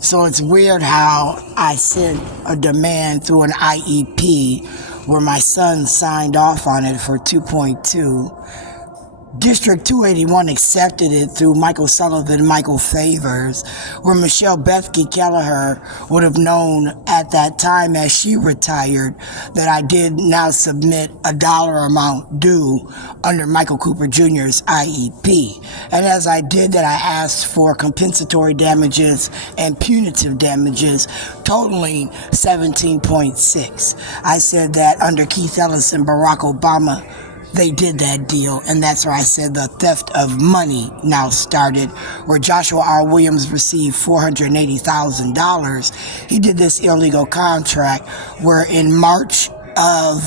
So it's weird how I sent a demand through an IEP where my son signed off on it for 2.2. District 281 accepted it through Michael Sullivan, Michael Favors, where Michelle Bethke Kelleher would have known at that time as she retired that I did now submit a dollar amount due under Michael Cooper Jr.'s IEP. And as I did that, I asked for compensatory damages and punitive damages totaling 17.6. I said that under Keith Ellis and Barack Obama, they did that deal, and that's where I said the theft of money now started, where Joshua R. Williams received $480,000. He did this illegal contract where in March of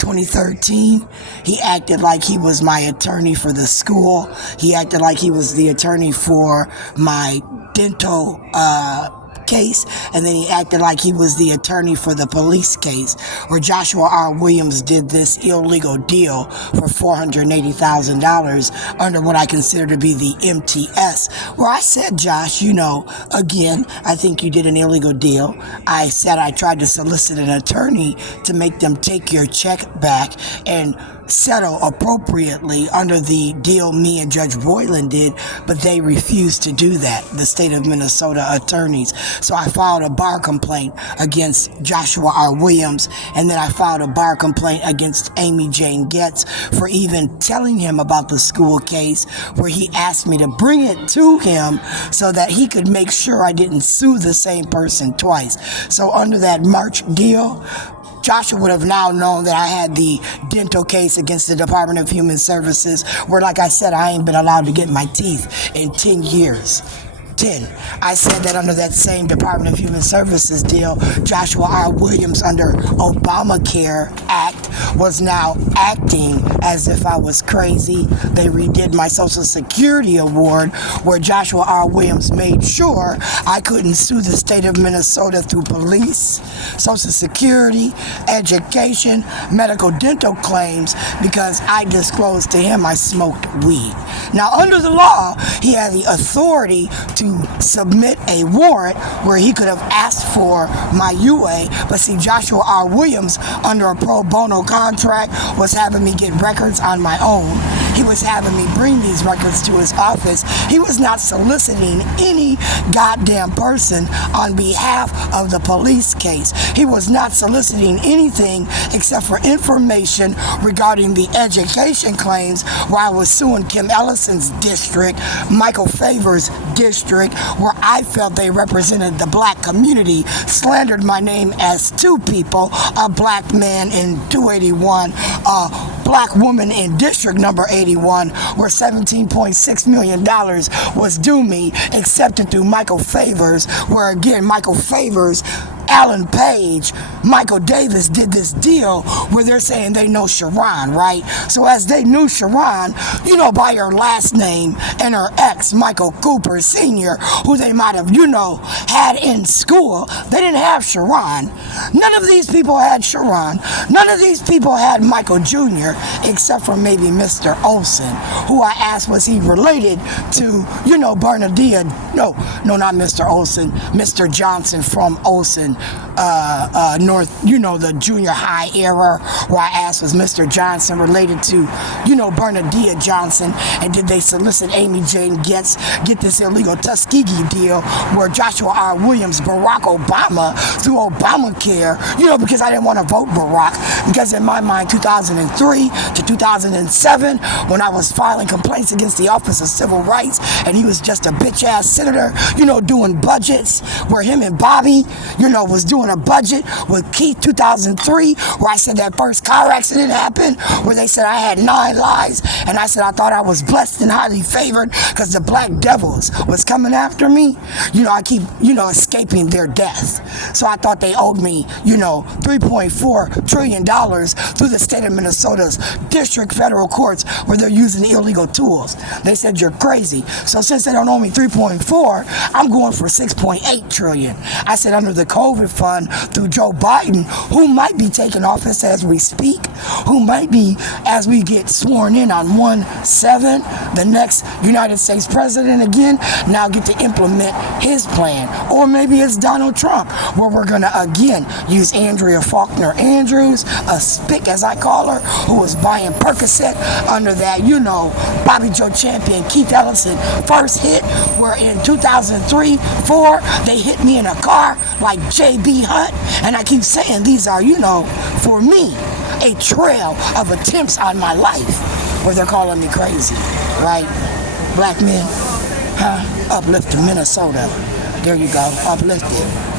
2013, he acted like he was my attorney for the school. He acted like he was the attorney for my dental case, and then he acted like he was the attorney for the police case, where Joshua R. Williams did this illegal deal for $480,000 under what I consider to be the MTS, where I said, Josh, again, I think you did an illegal deal. I said I tried to solicit an attorney to make them take your check back and settle appropriately under the deal me and Judge Boylan did, but they refused to do that, the state of Minnesota attorneys. So I filed a bar complaint against Joshua R. Williams, and then I filed a bar complaint against Amy Jane Getz for even telling him about the school case, where he asked me to bring it to him so that he could make sure I didn't sue the same person twice. So under that March deal, Joshua would have now known that I had the dental case against the Department of Human Services, where, like I said, I ain't been allowed to get my teeth in 10 years. 10. I said that under that same Department of Human Services deal, Joshua R. Williams under Obamacare Act was now acting as if I was crazy. They redid my Social Security award, where Joshua R. Williams made sure I couldn't sue the state of Minnesota through police, Social Security, education, medical dental claims, because I disclosed to him I smoked weed. Now, under the law, he had the authority to submit a warrant where he could have asked for my UA, but see, Joshua R. Williams, under a pro bono contract, was having me get records on my own. He was having me bring these records to his office. He was not soliciting any goddamn person on behalf of the police case. He was not soliciting anything except for information regarding the education claims, where I was suing Kim Ellison's district, Michael Favors' district, where I felt they represented the black community, slandered my name as two people, a black man in 281, a black woman in district number 81, where $17.6 million was due me, accepted through Michael Favors, where again, Michael Favors, Alan Page, Michael Davis did this deal where they're saying they know Sharon, right? So as they knew Sharon, by her last name and her ex, Michael Cooper Sr., who they might have, had in school, they didn't have Sharon. None of these people had Sharon. None of these people had Michael Jr., except for maybe Mr. Olson, who I asked, was he related to, Bernadilla? No, not Mr. Olson, Mr. Johnson from Olson, North, the junior high era, where I asked, was Mr. Johnson related to, Bernadilla Johnson, and did they solicit Amy Jane Getz, get this illegal Tuskegee deal where Joshua R. Williams, Barack Obama, through Obamacare, because I didn't want to vote Barack, because in my mind, 2003 to 2007, when I was filing complaints against the Office of Civil Rights, and he was just a bitch-ass senator, doing budgets, where him and Bobby, was doing a budget with Keith 2003, where I said that first car accident happened, where they said I had 9 lives, and I said I thought I was blessed and highly favored because the Black Devils was coming after me. I keep, escaping their death. So I thought they owed me, $3.4 trillion through the state of Minnesota's district federal courts where they're using illegal tools. They said, you're crazy. So since they don't owe me 3.4, I'm going for 6.8 trillion. I said, under the COVID fund through Joe Biden, who might be taking office as we speak, who might be, as we get sworn in on 1/7, the next United States president again, now get to implement his plan. Or maybe it's Donald Trump, where we're going to again use Andrea Faulkner Andrews, a spick as I call her, who was buying Percocet under that, Bobby Joe champion Keith Ellison first hit, where in 2003-4, they hit me in a car like J.B. Hunt. And I keep saying these are, for me, a trail of attempts on my life where they're calling me crazy, right? Black men, uplifting Minnesota. There you go, uplifted.